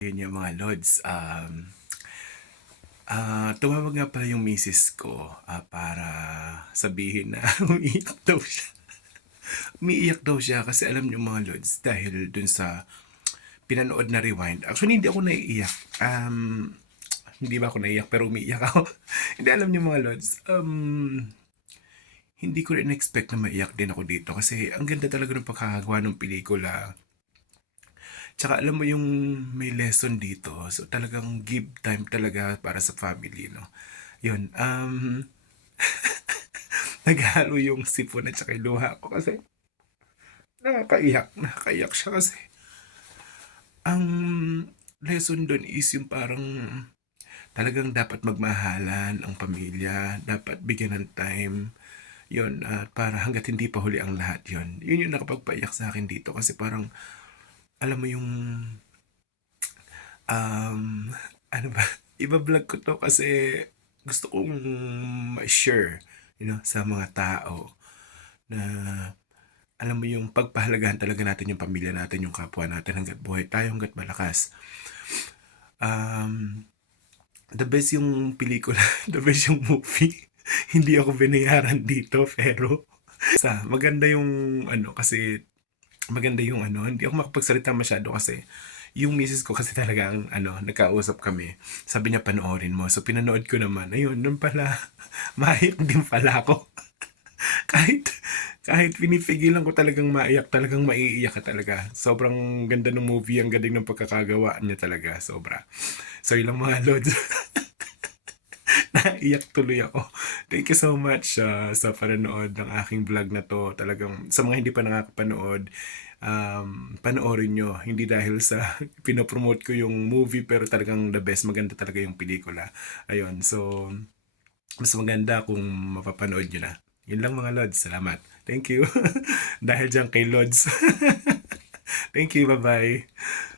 Yun yung mga lods, tumawag nga pala yung misis ko, para sabihin na umiiyak daw siya. Umiiyak daw siya kasi alam niyo mga lods dahil dun sa pinanood na rewind. Actually hindi ako naiiyak, hindi ba ako naiiyak pero umiiyak ako. Hindi alam niyo mga lods, hindi ko rin expect na maiyak din ako dito kasi ang ganda talaga ng pagkakagawa ng pelikula. Tsaka alam mo yung may lesson dito, so talagang give time talaga para sa family 'no. Yun, naghalo yung sipon at tsaka yung luha ko kasi nakakaiyak siya kasi ang lesson dun is yung parang talagang dapat magmahalan ang pamilya, dapat bigyan ng time, yun, at para hangga't hindi pa huli ang lahat yun. Yun yung nakapagpaiyak sa akin dito kasi parang alam mo yung, um, ano ba, iba-vlog ko 'to kasi gusto kong ma-share, sa mga tao na alam mo yung pagpahalagahan talaga natin yung pamilya natin, yung kapwa natin hangga't buhay tayo, hangga't malakas. Um, the best yung pelikula, the best yung movie. Hindi ako binayaran dito pero maganda yung ano kasi maganda yung ano, hindi ako makapagsalita masyado kasi yung misis ko kasi talagang ano, nagkausap kami. Sabi niya panoorin mo. So pinanood ko naman. Ayun, nun pala, maiyak din pala ako. Kahit kahit pinipigilan ko talagang maiyak, talagang maiiyak ka talaga. Sobrang ganda ng movie, ang galing ng pagkakagawa niya talaga, sobra. So yun lang mga lods, naiyak tuloy ako. Thank you so much sa panonood ng aking vlog na 'to. Talagang sa mga hindi pa nakakapanood, panoorin niyo. Hindi dahil sa pino-promote ko yung movie pero talagang the best, maganda talaga yung pelikula. Ayun, so mas maganda kung mapapanood niyo na. Yun lang mga lods, salamat. Thank you. Dahil diyan kay lods. Thank you, bye-bye.